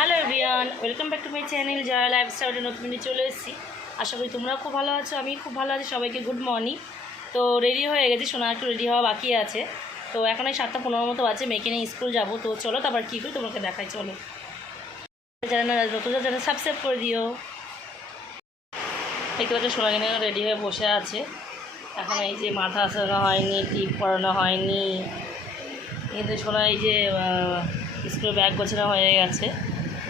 Hello everyone, welcome back to my channel Jaya লাইফস্টাইলের নতুন video চলে এসেছি। আশা করি তোমরা খুব ভালো আছো, আমি খুব ভালো আছি। সবাইকে গুড মর্নিং। তো রেডি হয়ে গেছি, সোনা একটু রেডি হওয়া বাকি আছে। তো এখন এই 7:15 মতো আছে, মেয়েকে নিয়ে স্কুল যাবো। তো চলো তারপর কী করি তোমাকে দেখাই। চলো, যারা না নতুন যারা সাবস্ক্রাইব করে দিও। দেখতে পাচ্ছ সোনা কিনে রেডি হয়ে বসে আছে। এখন এই যে মাথা আসানো হয়নি, টিপ পরানো হয়নি, কিন্তু সোনা এই যে স্কুলের ব্যাগ গোছানো হয়ে গেছে,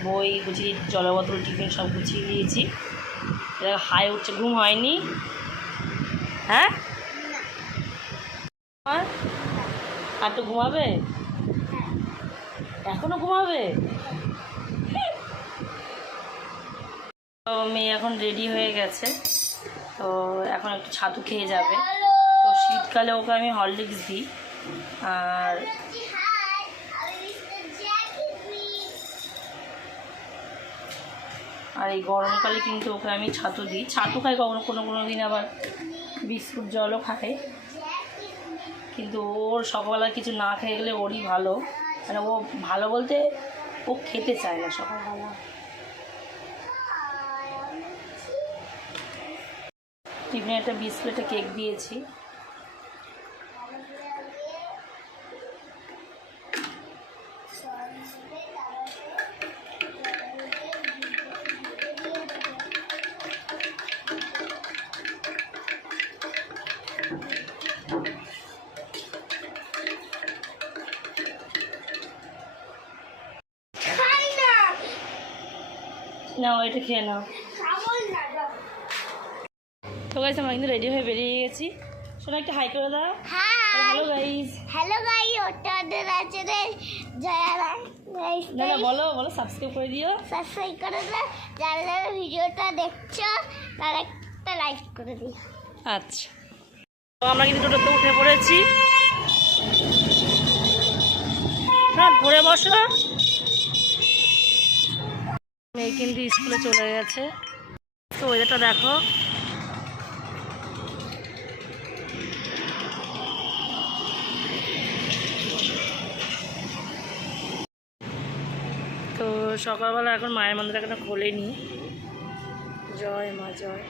বই গুছিয়ে, জলের বোতল, টিফিন সব গুছিয়ে দিয়েছি। হাই উঠছে, ঘুম হয়নি? হ্যাঁ, আর তো ঘুমাবে, এখনো ঘুমাবে। তো মেয়ে এখন রেডি হয়ে গেছে, তো এখন একটু ছাতু খেয়ে যাবে। তো শীতকালে ওকে আমি হরলিক্স দিই, আর এই গরমকালে কিন্তু ওকে আমি ছাতু দিই। ছাতু খাই কখনো কোনো দিন, আবার বিস্কুট জলও খাই। কিন্তু ওর সকালবেলা কিছু না খেয়ে গেলে ওরই ভালো, মানে ও ভালো বলতে ও খেতে চায় না সকালবেলা। টিফিনে একটা বিস্কুট, একটা কেক দিয়েছি। না, এটা খেয়ে নাও। তো গাইস, আমরা কিন্তু রেডি হয়ে বেরিয়ে গেছি। শোনা একটু হাই করে দাও। Hello guys. হ্যালো গাইস, ওটাদের আছে রে জয়া গাইস। না না, বলো বলো, সাবস্ক্রাইব করে দিও। সাবস্ক্রাইব করে দাও, যারা ভিডিওটা দেখছো তারা একটা লাইক করে দিও। আচ্ছা, তো আমরা কিন্তু টোটোতে উঠে পড়েছি। ঘুরে বসো। মেয়ে কিন্তু স্কুলে চলে গেছে। তো ওয়েদারটা দেখো, তো সকালবেলা এখন মায়ের মন্দির এখনো খোলেনি। জয় মা জয়।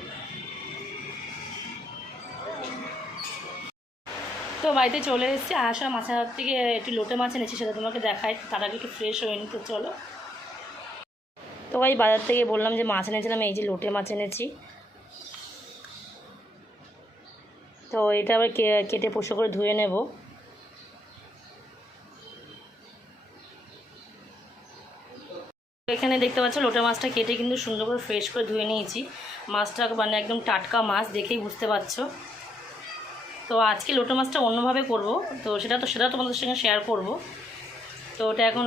তো বাড়িতে চলে এসেছি। আসার মাছের হাত থেকে একটু লোটে মাছ এনেছি, সেটা তোমাকে দেখাই। তার আগে একটু ফ্রেশ হয়ে নি। তো চলো। তো ভাই বাজার থেকে বললাম যে মাছ এনেছিলাম, এই যে লোটে মাছ এনেছি। তো এটা আবার কেটে পোষো করে ধুয়ে নেব। এখানে দেখতে পাচ্ছ লোটে মাছটা কেটে কিন্তু সুন্দর করে ফ্রেশ করে ধুয়ে নিয়েছি। মাছটা মানে একদম টাটকা মাছ, দেখেই বুঝতে পারছো। তো আজকে লোটে মাছটা অন্যভাবে করব, তো সেটা তোমাদের সঙ্গে শেয়ার করব। তো ওটা এখন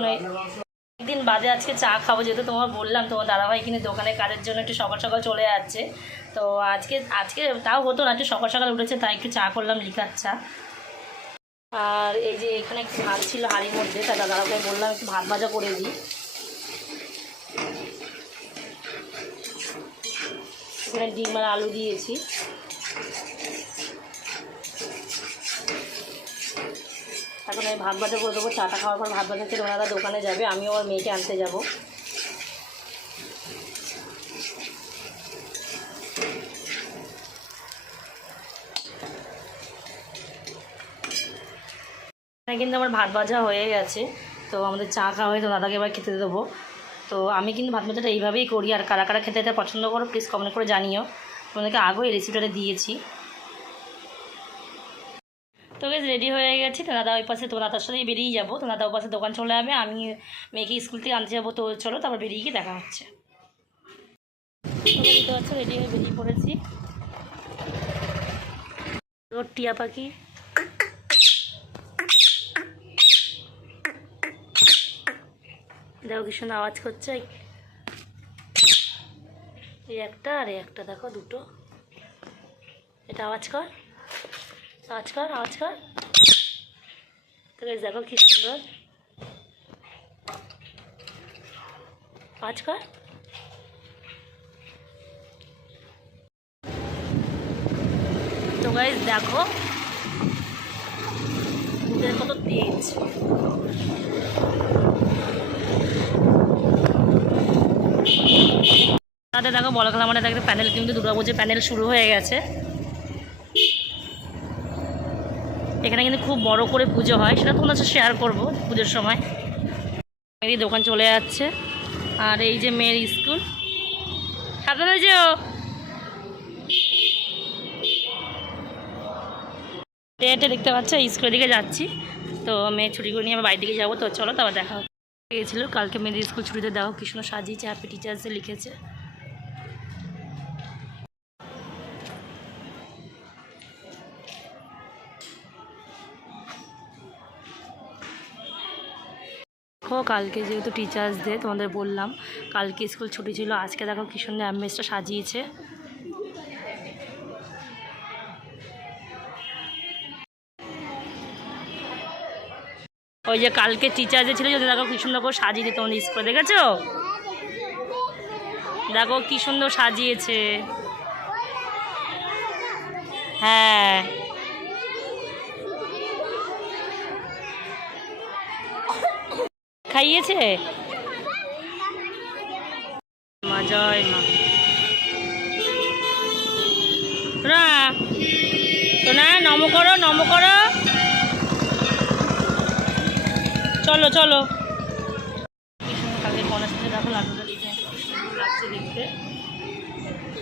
একদিন বাদে আজকে চা খাবো, যেহেতু তোমার বললাম তোমার দাদাভাই কিন্তু দোকানে কাজের জন্য একটু সকাল সকাল চলে যাচ্ছে। তো আজকে তাও হতো না, একটু সকাল সকাল উঠেছে, তাই একটু চা করলাম, লিকার চা। আর এই যে এখানে একটু ভাত ছিল হাঁড়ির মধ্যে, তা দাদাভাই বললাম একটু ভাত ভাজা করে দিই। এখানে ডিম আর আলু দিয়েছি। এখন আমি ভাত ভাজা করে দেবো। চাটা খাওয়ার পর ভাত ভাজা খেলে ওনারা দোকানে যাবে, আমিও আমার মেয়েকে আনতে যাব। কিন্তু আমার ভাত ভাজা হয়ে গেছে। তো আমাদের চা খাওয়া হয়ে, তো দাদাকে এবার খেতে দেবো। তো আমি কিন্তু ভাত ভাজাটা এইভাবেই করি। আর কারা কারা খেতে এটা পছন্দ করো প্লিজ কমেন্ট করে জানিও। তোমাদেরকে আগেও এই রেসিপিটা দিয়েছি। তো বেশ রেডি হয়ে গেছি। তো দাদা ওই পাশে, তো দাদার সাথেই বেরিয়ে যাবো। তো দাদা ওই পাশে দোকান চলে যাবে, আমি মেয়েকে স্কুল থেকে আনতে যাবো। তো চলো তারপর বেরিয়ে গিয়ে দেখা হচ্ছে। তো আচ্ছা, রেডি হয়ে বেরিয়ে পড়েছি। টিয়া পাখি দেখো কি সুন্দর আওয়াজ করছে। এই একটা আর একটা দেখো, দুটো। এটা আওয়াজ কর, আওয়াজ কর, আওয়াজ কর। তো দেখো কি সুন্দর আওয়াজ কর। তো গাইস দেখো কত তেজ। বলাকাতে দেখো, বলাকালা মানে দেখো প্যান্ডেল কিন্তু দুর্গাপুজোর প্যান্ডেল শুরু হয়ে গেছে। এখানে কিন্তু খুব বড় করে পুজো হয়, সেটা তোমাদের সাথে শেয়ার করবো পুজোর সময়। এই দোকান চলে যাচ্ছে, আর এই যে মেয়ের স্কুল। সাবধানে যেও। এটা দেখতে পাচ্ছ, স্কুলের দিকে যাচ্ছি। তো মেয়ে ছুটি করে নিয়ে আমি বাড়ির দিকে যাবো। তো চলো, তারপর দেখা গিয়েছিলো কালকে মেয়েদের স্কুল ছুটিতে। দেখো কৃষ্ণ সাজিয়েছে, হ্যাপি টিচার্সে লিখেছে। কালকে যেহেতু টিচার্স ডে, তোমাদের বললাম কালকে স্কুল ছুটি ছিল। আজকে দেখো কি সুন্দর অ্যাম্বেসটা সাজিয়েছে। ওই যে কালকে টিচার্স ডে ছিল, যদি দেখো কি সুন্দর করে সাজিয়ে দিত তোমাদের স্কুলে, দেখেছো? দেখো কি সুন্দর সাজিয়েছে। হ্যাঁ, খাইয়েছে। মা জয় মা। না শোনা, নম করো, নম করো। চলো চলো। কালকে গণেশ পুজো দেখো লাড্ডুটা ডিজাইন সুন্দর লাগছে দেখতে।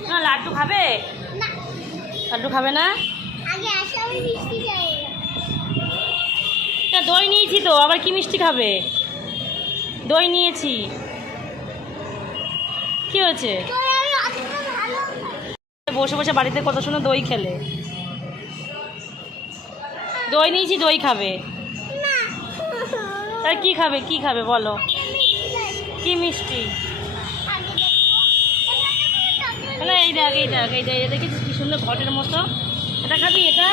না লাড্ডু খাবে? লাড্ডু খাবে না? দই নিয়েছি তো, আবার কি মিষ্টি খাবে? দই নিয়েছি। কি হয়েছে? বসে বসে বাড়িতে কত সুন্দর দই খেলে। দই নিয়েছি, দই খাবে। তার কি খাবে, কি খাবে বলো? কি মিষ্টি? না এই দেখ, এই দেখ, এই দেখ, দেখেছিস কি সুন্দর ঘটের মতো। এটা খাবি? এটা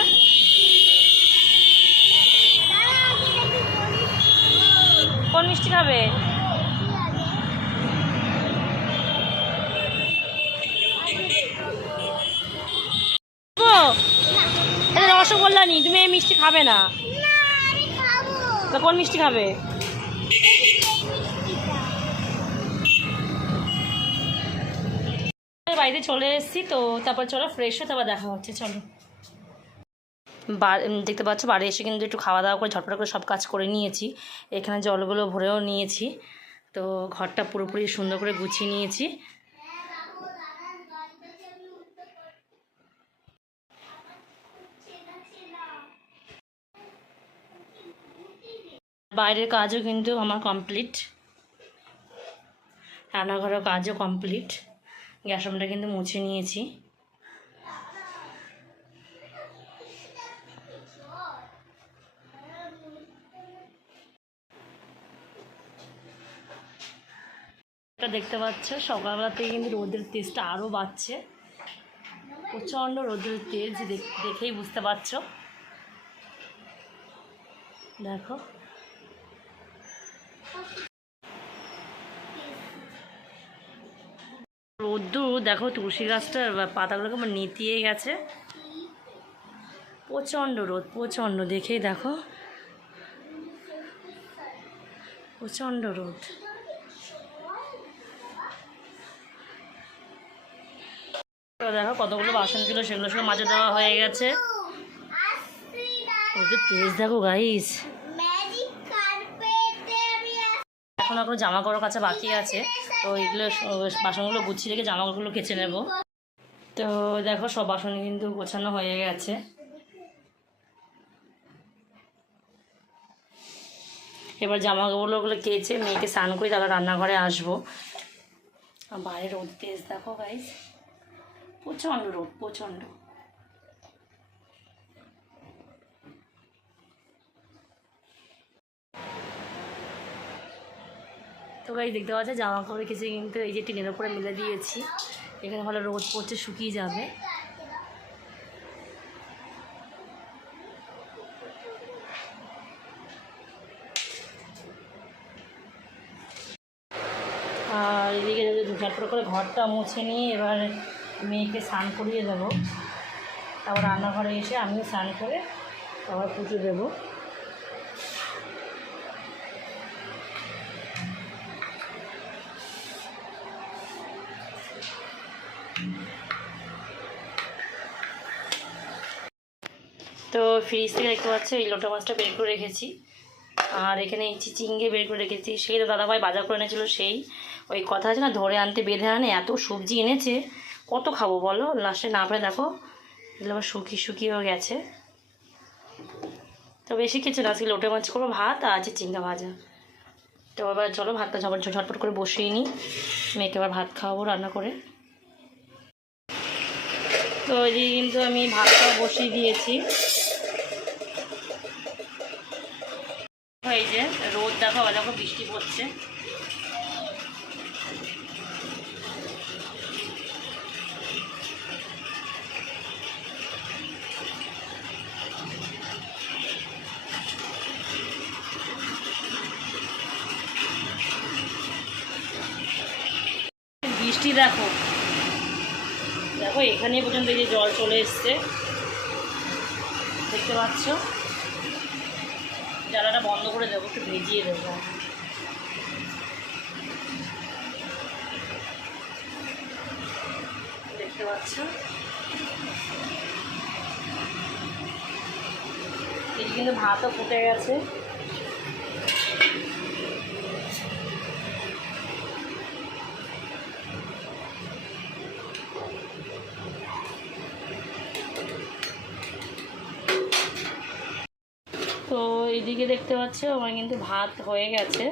কোন মিষ্টি খাবে? এটা রসগোল্লা নি, তুমি এই মিষ্টি খাবে না। কোন মিষ্টি খাবে? বাড়িতে চলে এসেছি তো, তারপর চলো ফ্রেশ হয়ে তারপর দেখা হচ্ছে। চলো। দেখতে পাচ্ছ বাড়ি এসে কিন্তু একটু খাওয়া দাওয়া করে ঝটপট করে সব কাজ করে নিয়েছি। এখানে জলগুলো ভরেও নিয়েছি। তো ঘরটা পুরোপুরি সুন্দর করে গুছিয়ে নিয়েছি। বাইরের কাজও কিন্তু আমার কমপ্লিট, রান্নাঘরের কাজও কমপ্লিট। গ্যাস ওভেনটা কিন্তু মুছে নিয়েছি। এটা দেখতে পাচ্ছ সকালবেলা থেকে কিন্তু রোদের তেজটা আরও বাড়ছে। প্রচণ্ড রোদের তেজ, দেখেই বুঝতে পারছো। দেখো রোদ্দুর, দেখো তুলসী গাছটার পাতাগুলো কেমন নেতিয়ে গেছে। প্রচণ্ড রোদ, প্রচণ্ড, দেখেই দেখো প্রচণ্ড রোদ। তো দেখো কতগুলো বাসন ছিল, সেগুলো সব মাজা দেওয়া হয়ে গেছে। ওদের তেজ দেখো গাইস। এখন এখনো জামা কাপড় কাচা বাকি আছে, তো এগুলো বাসনগুলো গুছিয়ে রেখে জামা কাপড়গুলো কেচে নেব। তো দেখো সব বাসন কিন্তু গোছানো হয়ে গেছে। এবার জামা কাপড়গুলো কেচে মেয়েকে স্নান করে তারপর রান্নাঘরে আসবো। বাইরে রোদ তেজ দেখো গাইস, প্রচণ্ড রোদ, প্রচণ্ড। তো গাইস দেখতে পাচ্ছি জামা কাপড় কেচে কিন্তু এই যে টিনের উপরে মেলে দিয়েছি। এখানে ভালো রোদ পড়ছে, শুকিয়ে যাবে। আর এদিকে ঝটপট করে ঘরটা মুছে নিয়ে এবার মেয়েকে স্নান করিয়ে দেবো। তারপর রান্নাঘরে এসে আমিও স্নান করে আবার পুজো দেবো। তো ফ্রিজ থেকে দেখতে পাচ্ছ এই লোটা মাছটা বের করে রেখেছি, আর এখানে এই চিচিঙ্গে বের করে রেখেছি। সেই তো দাদাভাই বাজার করে এনেছিল, সেই ওই কথা আছে না, ধরে আনতে বেঁধে আনে, এত সবজি এনেছে কত খাবো বলো, লাস্টে না পারে দেখো এগুলো আবার শুকিয়েও গেছে। তো বেশি কিছু না, আজকে লোটে মাছ করবো, ভাত আর আছে চিংড়া ভাজা। তো এবার চলো ভাতটা ঝটপট করে বসিয়ে নিই, মেয়েকে এবার ভাত খাওয়াবো রান্না করে। তো এদিকে কিন্তু আমি ভাতটা বসিয়ে দিয়েছি। এই যে রোদ দেখো, দেখো বৃষ্টি পড়ছে। বৃষ্টি দেখো, দেখো এখানে পর্যন্ত এই যে জল চলে এসছে, দেখতে পাচ্ছ। জ্বালাটা বন্ধ করে দেবো, একটু ভিজিয়ে দেবো। দেখতে পাচ্ছ এই কিন্তু ভাতও ফুটে গেছে। তো এইদিকে দেখতে পাচ্ছ আমার কিন্তু ভাত হয়ে গেছে।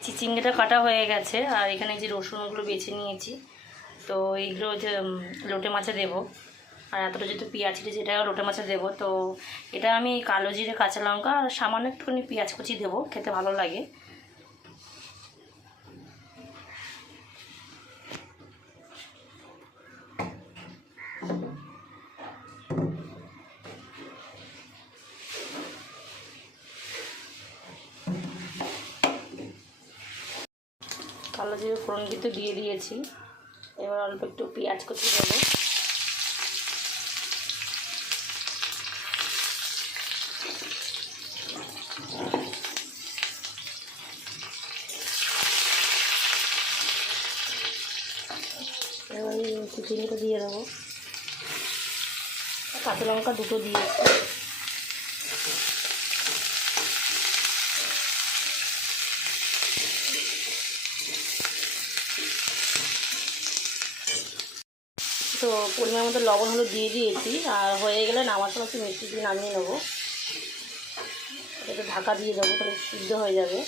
চিচিঙ্গাটা কাটা হয়ে গেছে, আর এখানে যে রসুনগুলো বেছে নিয়েছি, তো এইগুলো যে লোটে মাছে দেবো। আর এতটা যেহেতু পেঁয়াজ কেটেছি, এটা লোটে মাছে দেবো। তো এটা আমি কালো জিরে, কাঁচা লঙ্কা আর সামান্য একটুখানি পেঁয়াজ কুচি দেবো, খেতে ভালো লাগে। কালো জিরে ফোড়ন কিন্তু দিয়ে দিয়েছি, এবার অল্প একটু পেঁয়াজ কুচি দেবো। এবার চিচিঙ্গাটা দিয়ে দেবো, কাঁচা লঙ্কা দুটো দিয়েছি। তো পরিমাণ মতো লবণ হলুদ দিয়ে দিয়েছি, আর হয়ে গেলে নামার সময় একটু মিষ্টি দিয়ে নামিয়ে নেবো। একটু ঢাকা দিয়ে দেবো, তাহলে সিদ্ধ হয়ে যাবে।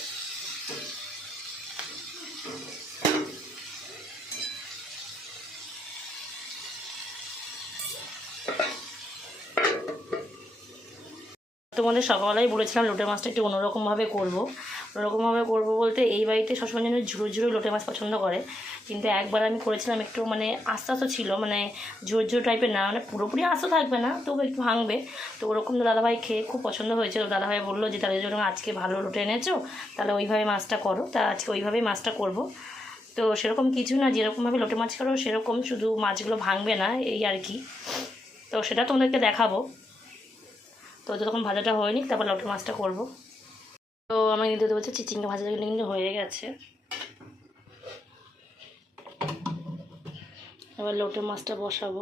তোমাদের সকালবেলায় বলেছিলাম লোটে মাছটা একটু অন্যরকমভাবে করবো। অন্যরকমভাবে করবো বলতে এই বাড়িতে সবসময় যেন ঝুড়ো ঝুড়ো লোটে মাছ পছন্দ করে, কিন্তু একবার আমি করেছিলাম একটু মানে আস্তে আস্তে ছিল, মানে ঝুড়ো ঝুড়ো টাইপের না, মানে পুরোপুরি আস্তে থাকবে না, তবু একটু ভাঙবে। তো ওরকম দাদাভাই খেয়ে খুব পছন্দ হয়েছে। তো দাদাভাই বললো যে তাদের জন্য আজকে ভালো লোটে এনেছো, তাহলে ওইভাবে মাছটা করো। তা আজকে ওইভাবেই মাছটা করবো। তো সেরকম কিছু না, যেরকমভাবে লোটে মাছ করো সেরকম, শুধু মাছগুলো ভাঙবে না এই আর কি। তো সেটা তোমাদেরকে দেখাবো। তো যতক্ষণ ভাজাটা হয়নি তারপর লোটে মাছটা করবো। তো আমি কিন্তু দিতে বলছি চিচিঙ্গা ভাজাটা কিন্তু হয়ে গেছে। এবার লোটে মাছটা বসাবো।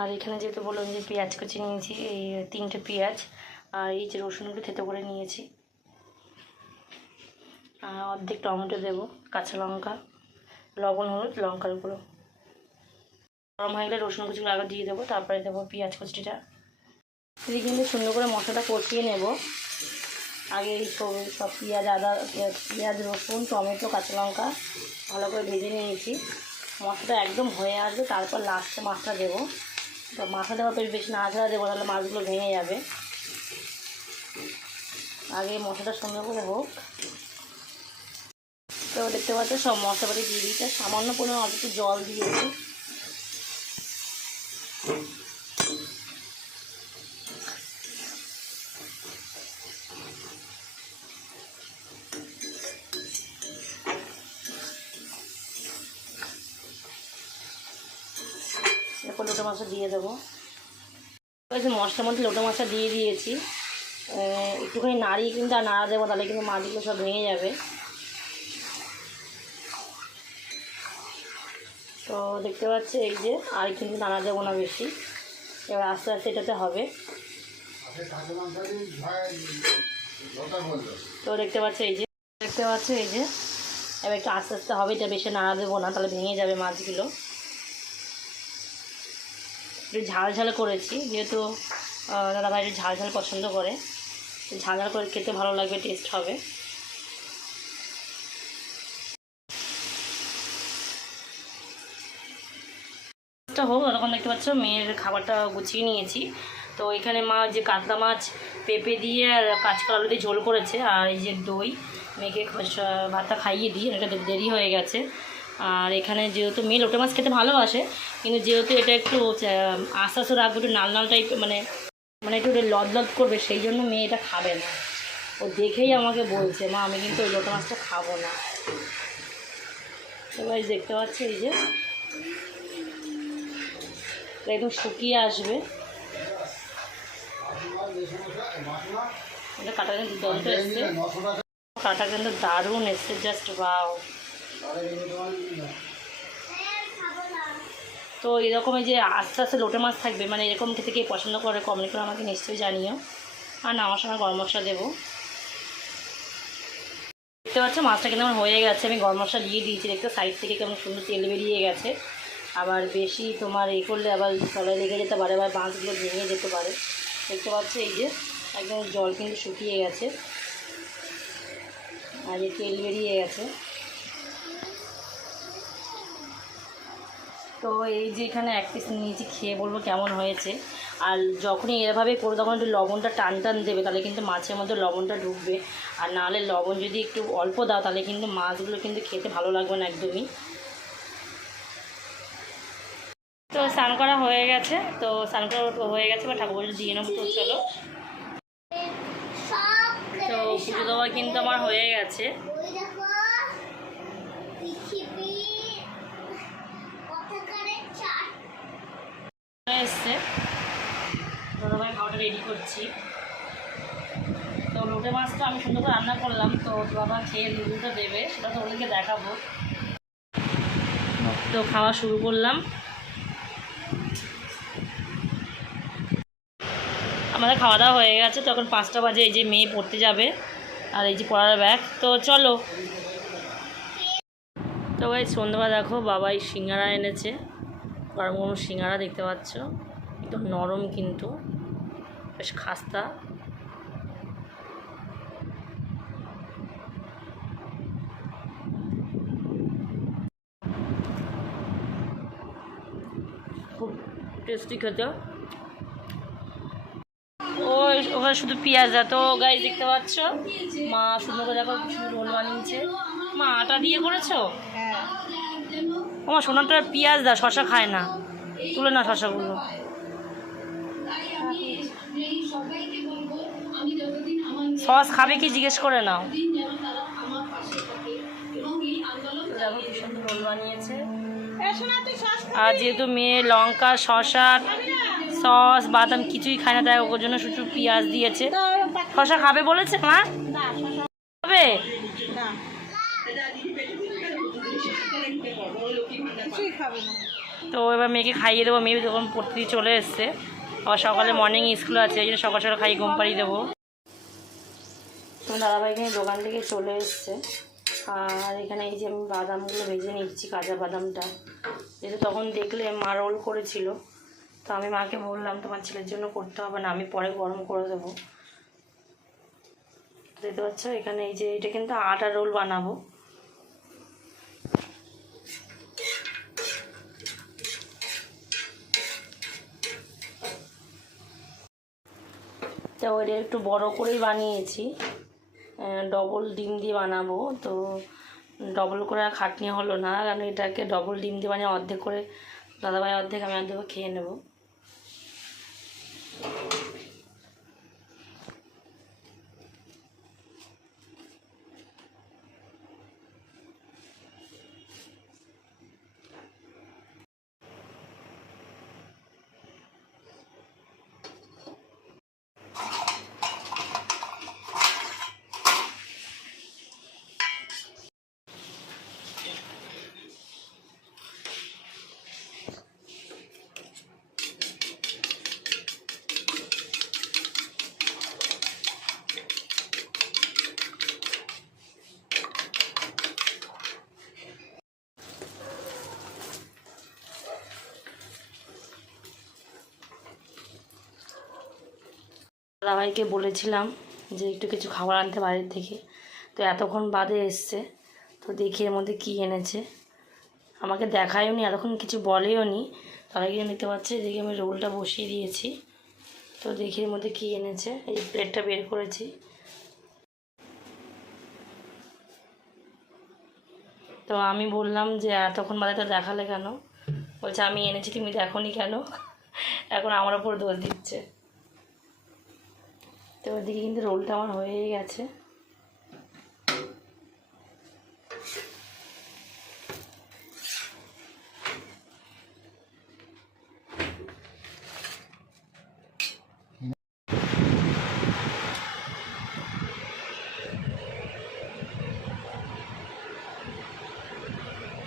আর এখানে যেহেতু বললাম যে পেঁয়াজ কুচি নিয়েছি, এই 3টে পেঁয়াজ, আর এই যে রসুনগুলো থেতো করে নিয়েছি, আর অর্ধেক টমেটো দেবো, কাঁচা লঙ্কা, লবণ, হলুদ, লঙ্কার গুঁড়ো। গরম হয়ে গেলে রসুন কুচিগুলো আগে দিয়ে দেবো, তারপরে দেবো পেঁয়াজ কুচিটা। এদিকে কিন্তু সুন্দর করে মশলাটা কষিয়ে নেব। আগে এই সব পেঁয়াজ, আদা, পেঁয়াজ, রসুন, টমেটো, কাঁচা লঙ্কা ভালো করে ভেজে নিয়েছি। মশলাটা একদম হয়ে আসবে, তারপর লাস্টে মাছটা দেবো। তো মাছটা দেওয়ার পর বেশি নাড়াচাড়া দেবো, তাহলে মাছগুলো ভেঙে যাবে। আগে মশলাটা সুন্দর করে হোক। তো দেখতে পাচ্ছ সব মশলাপাতি দিয়ে দিয়েছে, সামান্য পরিমাণ অল্প একটু জল দিয়েছি। এরপর লোটে মাছটা দিয়ে দেবো। মশলার মধ্যে লোটা মাছটা দিয়ে দিয়েছি, একটুখানি নাড়িয়ে কিন্তু আর নাড়া দেবো, তাহলে কিন্তু মাছগুলো সব ভেঙে যাবে। তো দেখতে পাচ্ছি এই যে, আর কিন্তু নাড়া দেবো না বেশি, এবার আস্তে আস্তে এটাতে হবে। তো দেখতে পাচ্ছি এই যে এবার একটু আস্তে আস্তে হবে, এটা বেশি নাড়া দেবো না, তাহলে ভেঙে যাবে মাছগুলো। একটু ঝাল ঝাল করেছি, যেহেতু দাদাভাই একটু ঝাল ঝাল পছন্দ করে, ঝাল ঝাল করে খেতে ভালো লাগবে, টেস্ট হবে। হোক, তখন দেখতে পাচ্ছ মেয়ের খাবারটা গুছিয়ে নিয়েছি। তো এখানে মা যে কাতলা মাছ পেঁপে দিয়ে আর কাঁচকলা আলু দিয়ে ঝোল করেছে, আর এই যে দই, মেয়েকে ভাতটা খাইয়ে দিই, এটা দেরি হয়ে গেছে। আর এখানে যেহেতু মেয়ে লোটে মাছ খেতে ভালোবাসে, কিন্তু যেহেতু এটা একটু আস্তে আস্তে রাখবো, একটু নাল নাল টাইপ, মানে একটু লদ লদ করবে, সেই জন্য মেয়ে এটা খাবে না। ও দেখেই আমাকে বলছে, মা আমি কিন্তু ওই লোটে মাছটা খাবো না। এবার দেখতে পাচ্ছি এই যে একদম শুকিয়ে আসবে, এটা কাটা কিন্তু দুর্দান্ত এসছে, কাটা কিন্তু দারুণ এসছে, জাস্ট ওয়াও। তো এরকম এই যে আস্তে আস্তে লোটে মাছ থাকবে, মানে এরকম খেতে কে পছন্দ করে কমেন্ট করে আমাকে নিশ্চয়ই জানিও। আর না, আমার সঙ্গে গরম মশলা দেবো। দেখতে পাচ্ছ মাছটা কিন্তু আমার হয়ে গেছে, আমি গরম মশলা দিয়ে দিয়েছি, দেখতে সাইড থেকে কেমন সুন্দর তেল বেরিয়ে গেছে। আবার বেশি তোমার করলে আবার তলায় লেগে যেতে পারে, আবার মাছগুলো ভেঙে যেতে পারে। দেখতে পাচ্ছ এই যে একদম জল কিন্তু শুকিয়ে গেছে, আর এই তেল বেরিয়ে গেছে। তো এই যে এখানে এক পিস নিয়েছি, খেয়ে বলবো কেমন হয়েছে। আর যখনই এভাবে করে তখন একটু লবণটা টান টান দেবে, তাহলে কিন্তু মাছের মধ্যে লবণটা ঢুকবে। আর নাহলে লবণ যদি একটু অল্প দাও, তাহলে কিন্তু মাছগুলো কিন্তু খেতে ভালো লাগবে না একদমই। তো স্নান করা হয়ে গেছে, বা ঠাকুর পুজো দিয়ে নেবো। তো চলো, তো পুজো দেওয়া কিন্তু আমার হয়ে গেছে। এসছে দাদাভাই খাওয়াটা রেডি করছি। তো লোটে মাছটা আমি সুন্দর করে রান্না করলাম, তো বাবা খেয়ে রিভিউটা দেবে, সেটা তো ওদেরকে দেখাবো। তো খাওয়া শুরু করলাম। আমাদের খাওয়া দাওয়া হয়ে গেছে, তখন 5টা বাজে। এই যে মেয়ে পড়তে যাবে, আর এই যে পড়ার ব্যাগ। তো চলো, তো এই সন্ধ্যাবেলা দেখো বাবাই সিঙ্গারা এনেছে, গরম গরম সিঙ্গারা দেখতে পাচ্ছ, একদম নরম কিন্তু বেশ খাস্তা। খুব টেস্টি খেতে। ওখানে শুধু পেঁয়াজ দেয়। তো গাইস দেখতে পাচ্ছ মা সুন্দর করে দেখো কিছু রোল বানিয়েছে। মা আটা দিয়ে করেছো? আমার সোনাটা পেঁয়াজ দেয়, শশা খায় না, তুলে না শশাগুলো। সস খাবে কি জিজ্ঞেস করে নাও। দেখো কি সুন্দর রোল বানিয়েছে। আর যেহেতু মেয়ে লঙ্কা, শশা, সস, বাদাম কিছুই খায় না, তাই ওর জন্য শুধু পেঁয়াজ দিয়েছে। শশা খাবে বলেছে মা? খাবে? তো এবার মেয়েকে খাইয়ে দেবো। মেয়ে যখন পড়তে চলে এসছে, আবার সকালে মর্নিং স্কুল আছে, এই জন্য সকাল সকাল খাইয়ে ঘুম পাড়িয়ে দেবো। তো দাদাভাই এখানে দোকান থেকে চলে এসছে, আর এখানে এই যে আমি বাদামগুলো ভেজে নিচ্ছি, কাঁচা বাদামটা। যেহেতু তখন দেখলে মা রোল করেছিল, তো আমি মাকে বললাম তোমার ছেলের জন্য করতে হবে না, আমি পরে গরম করে দেবো। দেখতে পাচ্ছ এখানে এই যে এটা কিন্তু আটা রোল বানাবো। তো ওইটা একটু বড় করেই বানিয়েছি, ডবল ডিম দিয়ে বানাবো। তো ডবল করে আর খাটনি হলো না, কারণ এটাকে ডবল ডিম দিয়ে বানিয়ে অর্ধেক করে দাদাভাই অর্ধেক, আমি অর্ধেক খেয়ে নেব। দাদাভাইকে বলেছিলাম যে একটু কিছু খাবার আনতে বাড়ির থেকে, তো এতক্ষণ বাদে এসছে। তো দেখি এর মধ্যে কী এনেছে, আমাকে দেখায়ও নি, এতক্ষণ কিছু বলেও নি। তারা গিয়ে নিতে পারছে, এদিকে আমি রোলটা বসিয়ে দিয়েছি। তো দেখি এর মধ্যে কী এনেছে, এই প্লেটটা বের করেছি। তো আমি বললাম যে এতক্ষণ বাদে তো দেখালে কেন? বলছে আমি এনেছি তুমি দেখোনি কেন? এখন আমার ওপর দোষ দিচ্ছে। তো ওদিকে কিন্তু রোলটা আমার হয়েই গেছে।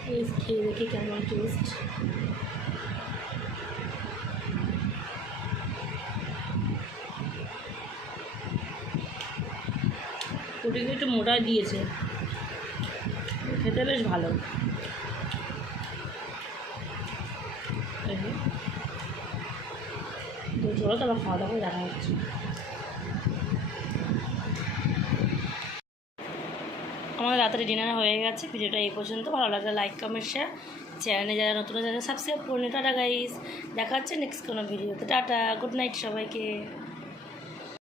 টেস্ট খেয়ে দেখি কেমন টেস্ট। ওটিকে একটু মোটা দিয়েছে, খেতে বেশ ভালো। তো চলো তো আবার খাওয়া দাওয়া করে দেখা হচ্ছে। আমার রাত্রে ডিনার হয়ে গেছে। ভিডিওটা এই পর্যন্ত। ভালো লাগলে লাইক কমেন্ট শেয়ার, চ্যানেলে যারা নতুন যারা সাবস্ক্রাইব করুন। টাটা গাইস, দেখা হচ্ছে নেক্সট কোনো ভিডিওতে। টাটা, গুড নাইট সবাইকে।